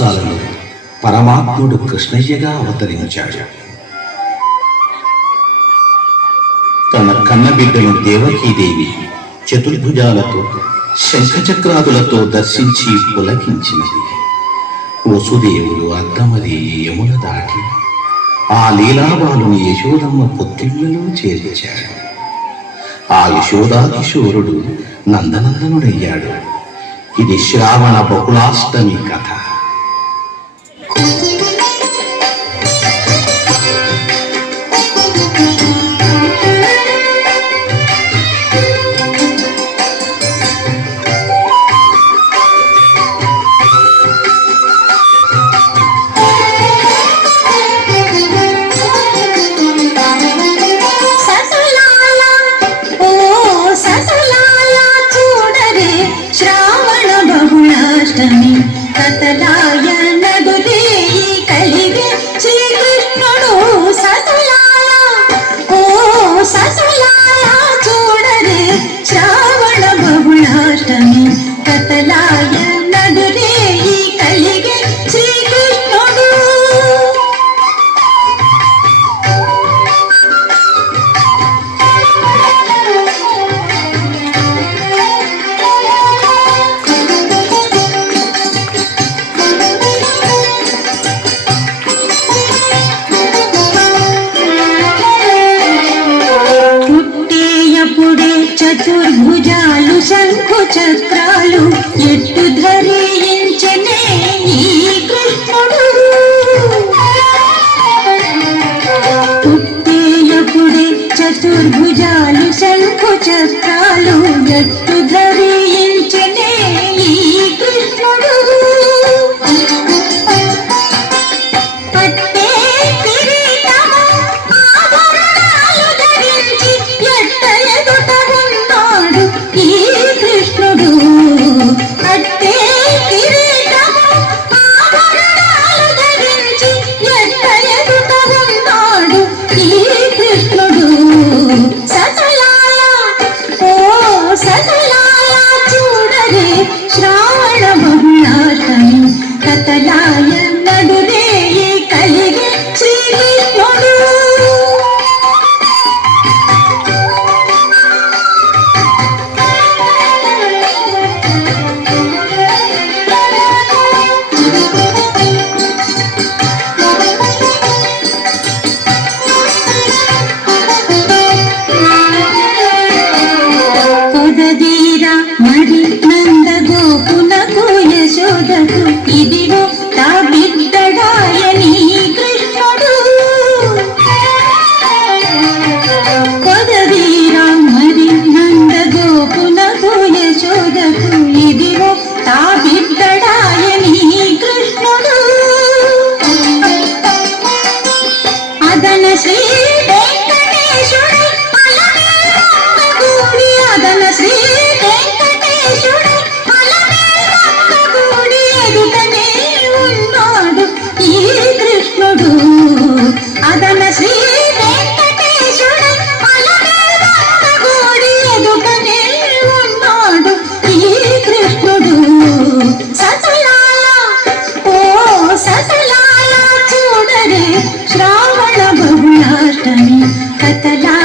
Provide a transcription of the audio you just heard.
కాలంలో పరమాత్ముడు కృష్ణయ్యగా అవతరించాడు. తన కన్నబిడ్డను దేవకీదేవి చతుర్భుజాలతో శంఖచక్రాదులతో దర్శించి పులకించినది. వసుదేవుడు అద్దమది యమున దాటి ఆ లీలాబాలుని యశోదమ్మ పొత్తిళ్లలో చేర్చాడు. ఆ యశోదాకిశోరుడు నందనందనుడయ్యాడు. ఇది శ్రావణ బహుళాష్టమి కథ. కథలాయ నడులే కలిగే శ్రీకృష్ణుడు సతులాయ ఓ సతులాయ చూడరే శ్రావణ బహుళాష్టమి కథలాయ నడులే కలిగే శ్రీకృష్ణుడు. చతుర్భుజాలు శంఖు చక్రాలు ఎట్టు ధరించనే ఈ కృష్ణుడు. పుట్టేయపుడే చతుర్భుజాలు శంఖు చక్రాలు ఎట్టు ధరించనే ఈ కృష్ణుడు. శ్రావణ బహుళాష్టమి కథలాయ నడులే కలిగే శ్రీకృష్ణుడు. మరి నందగోపునకు యశోదకు ఇదిగో తా బిడ్డడాయని కృష్ణుడు. కొదవీరా మరి నందగోపునకు యశోదకు ఇదిగో తా బిడ్డడాయని కృష్ణుడు. అదన శ్రీ వెంకటేశుడు అలమేలుడి అదన శ్రీ అదన శ్రీ వెంకటేశుడు అలమేలుడి ఎదుటనే ఉన్నాడు ఈ కృష్ణుడు. సతులాయ ఓ సతులాయ చూడరే శ్రావణ బహుళాష్టమి కథలా